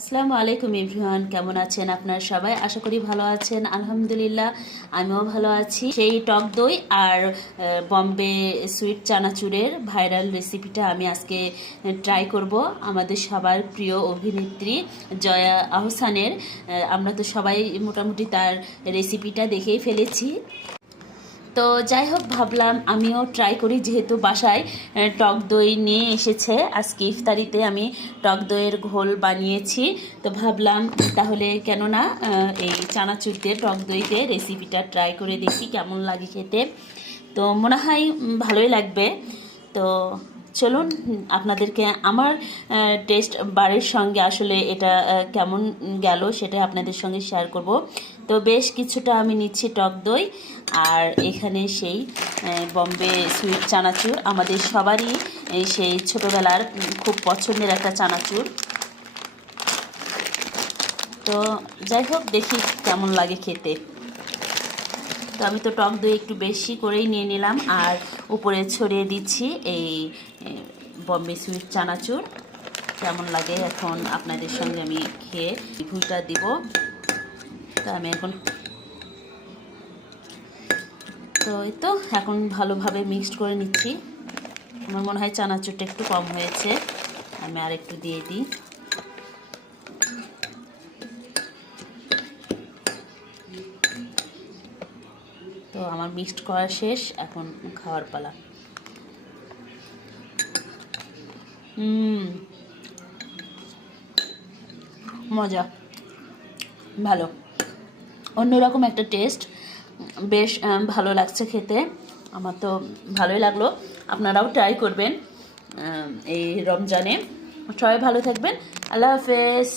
আসসালামু আলাইকুম এভরিওয়ান, কেমন আছেন আপনারা সবাই? আশা করি ভালো আছেন। আলহামদুলিল্লাহ আমিও ভালো আছি। সেই টক দই আর বম্বে সুইট চানাচুরের ভাইরাল রেসিপিটা আমি আজকে ট্রাই করব। আমাদের সবার প্রিয় অভিনেত্রী জয়া আহসানের। আমরা তো সবাই মোটামুটি তার রেসিপিটা দেখেই ফেলেছি। তো যাই হোক, ভাবলাম আমিও ট্রাই করি, যেহেতু বাসায় টক দই নিয়ে এসেছে। আজকে ইফতারিতে আমি টক দইয়ের ঘোল বানিয়েছি। তো ভাবলাম তাহলে কেন না এই চানাচুর দিয়ে টক দইতে রেসিপিটা ট্রাই করে দেখি কেমন লাগে খেতে। তো মনে হয় ভালোই লাগবে। তো চলুন আপনাদেরকে আমার টেস্ট বারের সঙ্গে আসলে এটা কেমন গেল সেটা আপনাদের সঙ্গে শেয়ার করব। তো বেশ কিছুটা আমি নিচ্ছি টক দই, আর এখানে সেই বম্বে সুইট চানাচুর, আমাদের সবারই সেই ছোটোবেলার খুব পছন্দের একটা চানাচুর। তো যাই হোক, দেখি কেমন লাগে খেতে। তো আমি তো টক দই একটু বেশি করেই নিয়ে নিলাম, আর উপরে ছড়িয়ে দিচ্ছি এই বম্বে সুইট চানাচুর। কেমন লাগে এখন আপনাদের সঙ্গে আমি খেয়ে ভুলটা দিব। তো আমি এখন এই তো এখন ভালোভাবে মিক্সড করে নিচ্ছি। আমার মনে হয় চানাচুরটা একটু কম হয়েছে, আমি আর একটু দিয়ে দিই। তো আমার মিক্সড করা শেষ, এখন খাওয়ার পালা। মজা, ভালো, অন্যরকম একটা টেস্ট। বেশ ভালো লাগছে খেতে। আমার তো ভালোই লাগলো, আপনারাও ট্রাই করবেন এই রমজানে। সবাই ভালো থাকবেন। আল্লাহ হাফেজ।